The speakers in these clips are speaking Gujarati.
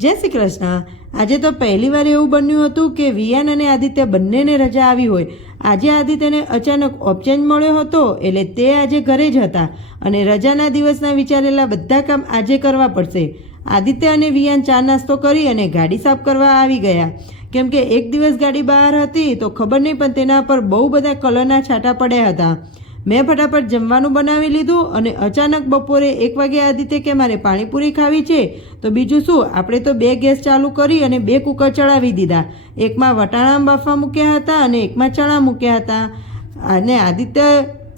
જય શ્રી કૃષ્ણ। આજે તો પહેલી વાર એવું બન્યું હતું કે વિયાન અને આદિત્ય બંનેને રજા આવી હોય। આજે આદિત્યને અચાનક ઓપચેન્જ મળ્યો હતો એટલે તે આજે ઘરે જ હતા અને રજાના દિવસના વિચારેલા બધા કામ આજે કરવા પડશે। આદિત્ય અને વિયાન ચા નાસ્તો કરી અને ગાડી સાફ કરવા આવી ગયા, કેમ કે એક દિવસ ગાડી બહાર હતી તો ખબર નહીં પણ તેના પર બહુ બધા કલરના છાંટા પડ્યા હતા। મેં ફટાફટ જમવાનું બનાવી લીધું અને અચાનક બપોરે 1 વાગે આદિત્ય કે મારે પાણીપુરી ખાવી છે, તો બીજું શું, આપણે તો 2 ગેસ ચાલુ કરી અને 2 કુકર ચડાવી દીધા। એકમાં વટાણા બાફવા મૂક્યા હતા અને એકમાં ચણા મૂક્યા હતા। અને આદિત્ય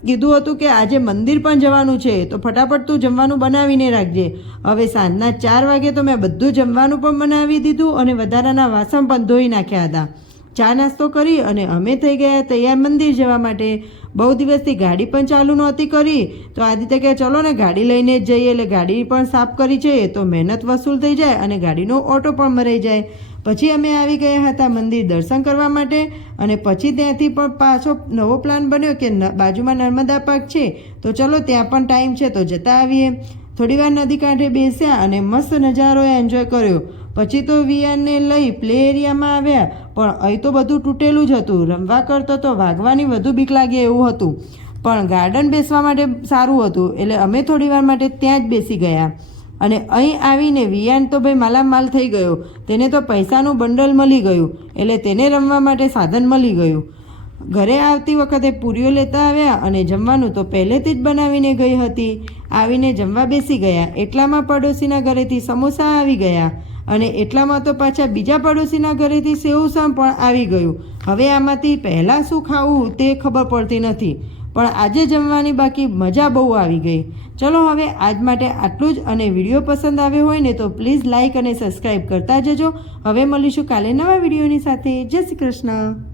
કીધું હતું કે આજે મંદિર પણ જવાનું છે, તો ફટાફટ તું જમવાનું બનાવીને રાખજે। હવે સાંજના 4 વાગે તો મેં બધું જમવાનું પણ બનાવી દીધું અને વધારાના વાસણ પણ ધોઈ નાખ્યા હતા। ચા નાસ્તો કરી અને અમે થઈ ગયા તૈયાર મંદિર જવા માટે। બહુ દિવસથી ગાડી પણ ચાલુ નહોતી કરી, તો આદિત્ય કહે ચલો ને ગાડી લઈને જ જઈએ, એટલે ગાડી પણ સાફ કરી છે તો મહેનત વસૂલ થઈ જાય અને ગાડીનો ઓટો પણ મરાઈ જાય। પછી અમે આવી ગયા હતા મંદિર દર્શન કરવા માટે અને પછી ત્યાંથી પણ પાછો નવો પ્લાન બન્યો કે બાજુમાં નર્મદા પાર્ક છે, તો ચલો ત્યાં પણ ટાઈમ છે તો જતા આવીએ। થોડીવાર નદી કાંઠે બેસ્યા અને મસ્ત નજારો એન્જોય કર્યો। પછી તો વિયાનને લઈ પ્લે એરિયામાં આવ્યા, પણ અહીં તો બધું તૂટેલું જ હતું। રમવા કરતો તો વાગવાની વધુ બીક લાગે એવું હતું, પણ ગાર્ડન બેસવા માટે સારું હતું એટલે અમે થોડીવાર માટે ત્યાં જ બેસી ગયા। અને અહીં આવીને વિયાન તો ભાઈ માલામાલ થઈ ગયો, તેને તો પૈસાનું બંડલ મળી ગયું, એટલે તેને રમવા માટે સાધન મળી ગયું। ઘરે આવતી વખતે પૂરીઓ લેતા આવ્યા અને જમવાનું તો પહેલેથી જ બનાવીને ગઈ હતી। આવીને જમવા બેસી ગયા એટલામાં પડોશીના ઘરેથી સમોસા આવી ગયા અને એટલામાં તો પાછા બીજા પડોશીના ઘરેથી સેવસણ પણ આવી ગયું। હવે આમાંથી પહેલાં શું ખાવું તે ખબર પડતી નથી, પણ આજે જમવાની બાકી મજા બહુ આવી ગઈ। ચલો હવે આજ માટે આટલું જ, અને વિડીયો પસંદ આવ્યો હોય ને તો પ્લીઝ લાઇક અને સબસ્ક્રાઈબ કરતા જજો। હવે મળીશું કાલે નવા વિડીયોની સાથે। જય શ્રી કૃષ્ણ।